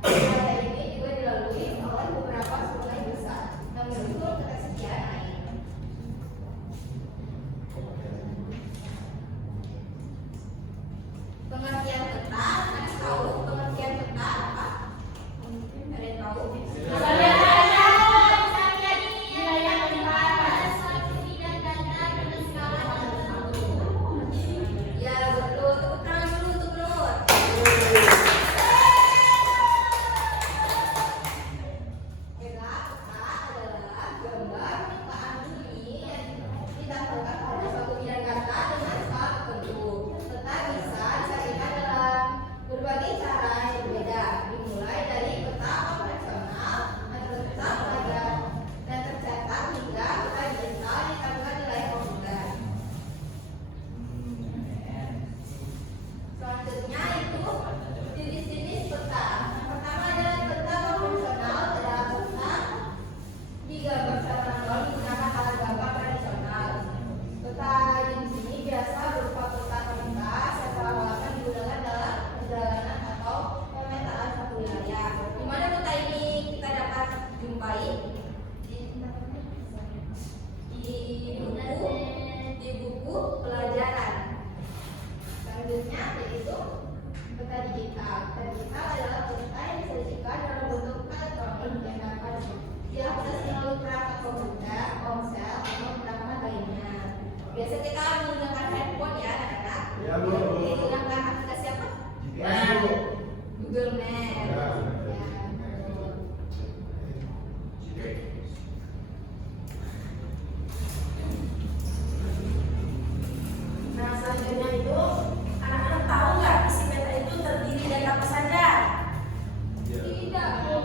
Acara ini juga dilalui oleh beberapa ketika menggunakan handphone ya anak-anak. Ya, Bu. Menggunakan aplikasi apa? GPS, Bu. Google Maps. Ya. Nah, selanjutnya itu anak-anak tahu nggak isi peta itu terdiri dari apa saja? Tidak, Bu.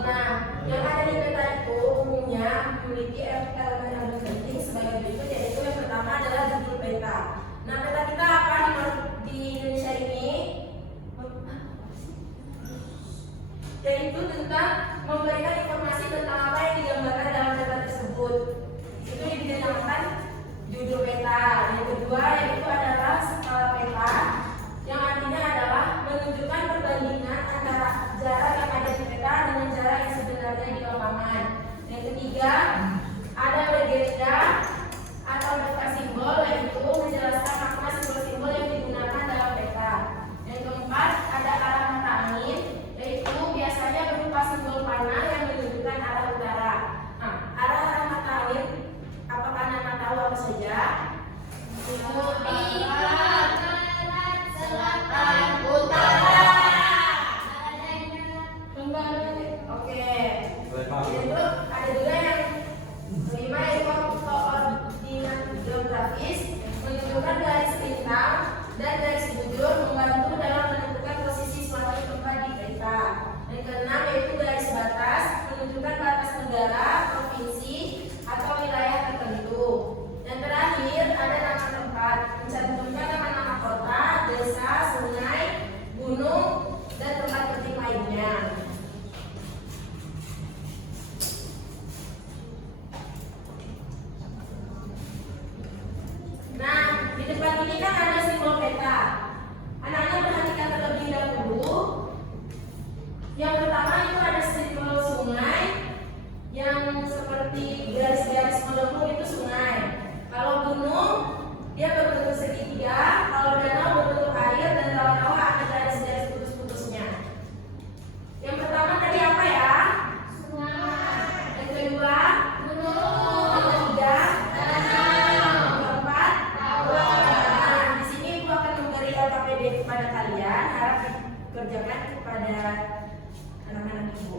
Nah, yang ada di peta itu umumnya memiliki elemen yang penting sebagai berikut, yaitu yang pertama adalah judul peta. Nah, peta kita apa di Indonesia ini? Yaitu tentang memberikan informasi tentang apa yang digambarkan dalam peta tersebut. Itu yang dinamakan judul peta. Yang kedua yaitu adalah skala peta, yang artinya adalah menunjukkan perbandingan antara jarak yang ada di peta dengan jarak yang sebenarnya di lapangan. Yang ketiga ada legenda atau peta simbol, yaitu menjelaskan makna simbol-simbol yang digunakan dalam peta. Yang keempat ada arah mata angin, yaitu biasanya berupa simbol panah yang menunjukkan arah utara. Nah, arah mata angin apakah anak tahu apa saja? Timur, barat, selatan, utara. Oke. Itu ada juga yang kelima yaitu koordinat geografis, menunjukkan garis lintang dan garis bujur membantu dalam menentukan posisi suatu tempat di peta. Yang keenam yaitu garis batas, menunjukkan batas negara, provinsi atau wilayah tertentu. Yang terakhir ada nama tempat, mencantumkan nama-nama kota, desa, sungai, gunung, dan tempat penting lainnya. Nah, di depan ini kan ada simbol peta. Anak-anak perhatikan terlebih dahulu. Yang pertama itu ada simbol sungai, yang seperti garis-garis melengkung itu sungai. Kalau gunung dia berbentuk segitiga, kalau danau berbentuk air, dan rawa-rawa ada garis-garis putus-putusnya. Yang pertama tadi apa ya? Sungai. Yang kedua, Gunung. yang ketiga, Danau. yang keempat, Rawa. Nah, di sini Ibu akan memberi LKPD kepada kalian, harap dikerjakan kepada anak-anak Ibu.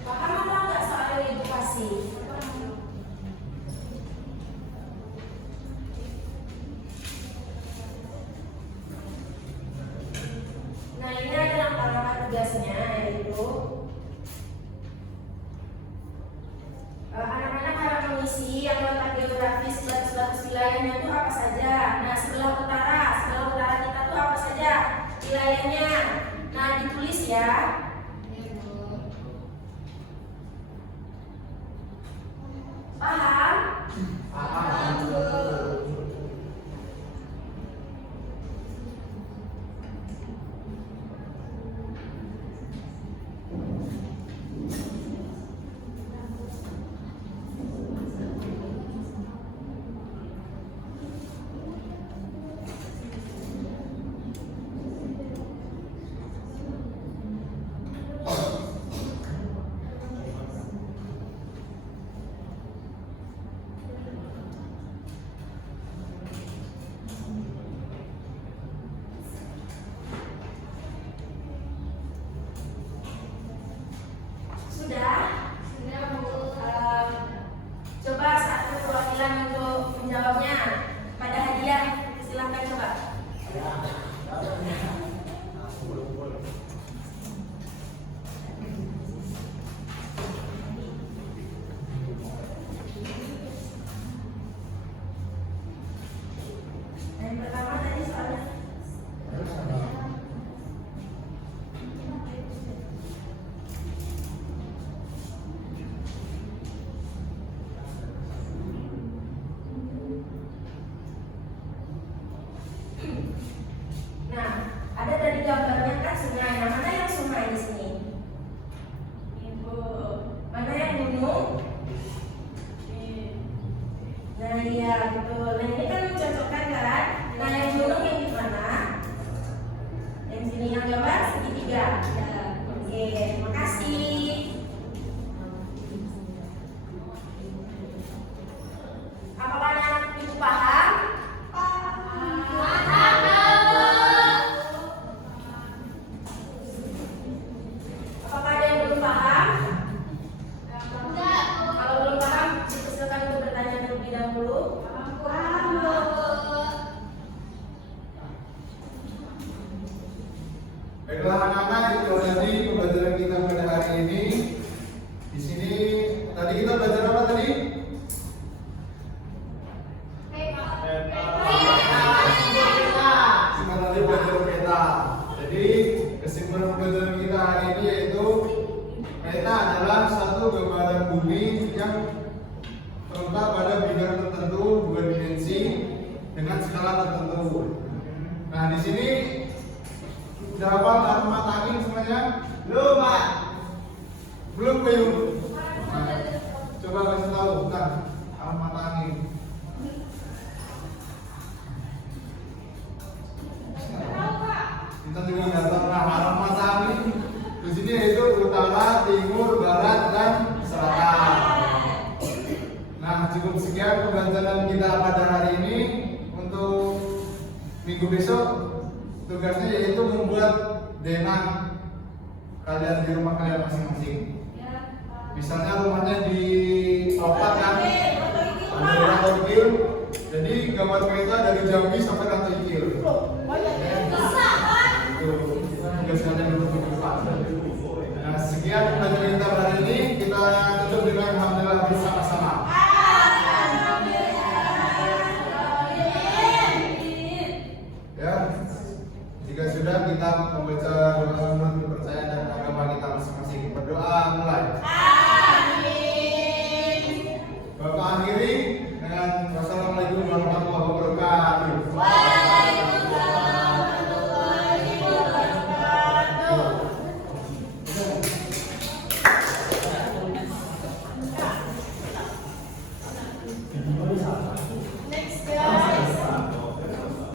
Paham atau enggak soal edukasi? Nah, ini adalah langkah tugasnya, yaitu anak-anak harus mengisi yang letak geografis batas-batas wilayahnya itu apa saja. Nah, sebelah utara kita tuh apa saja wilayahnya. Nah, ditulis ya. Paham? Paham, Bu. Nah iya betul. Nah ini kan mencocokkan kan. Nah yang gunung yang di mana? Yang sini yang gambar segitiga. Oke, makasih. Apakah anak ibu paham? Apakah ada yang belum paham? Kalau belum paham, silakan untuk bertanya terlebih dahulu. Baiklah anak-anak, itu tadi pembelajaran kita pada hari ini. Di sini tadi kita belajar apa tadi? Kita tadi belajar peta. Jadi kesimpulan pembelajaran kita hari ini yaitu peta adalah satu gambaran bumi yang terletak pada bidang tertentu dua dimensi dengan skala tertentu. Nah di sini udah hafal arah mata angin semuanya? Belum Pak? Belum belum. Nah, coba kasih tahu kan arah mata angin. Kita juga nggak tahu arah mata angin. Di sini yaitu utara, timur, barat, dan selatan. Nah cukup sekian pembelajaran kita pada hari ini. Untuk minggu besok tugasnya yaitu membuat denang kalian di rumah kalian masing-masing. Misalnya rumahnya di Opat kan, ada Rantau Ikil. Jadi gambar peta dari Jambi sampai Rantau Ikil. Itu tugas kalian untuk minggu depan. Nah sekian pembelajaran kita hari ini. Kita tutup dengan alhamdulillah bersama-sama. Ya, jika sudah kita membaca doa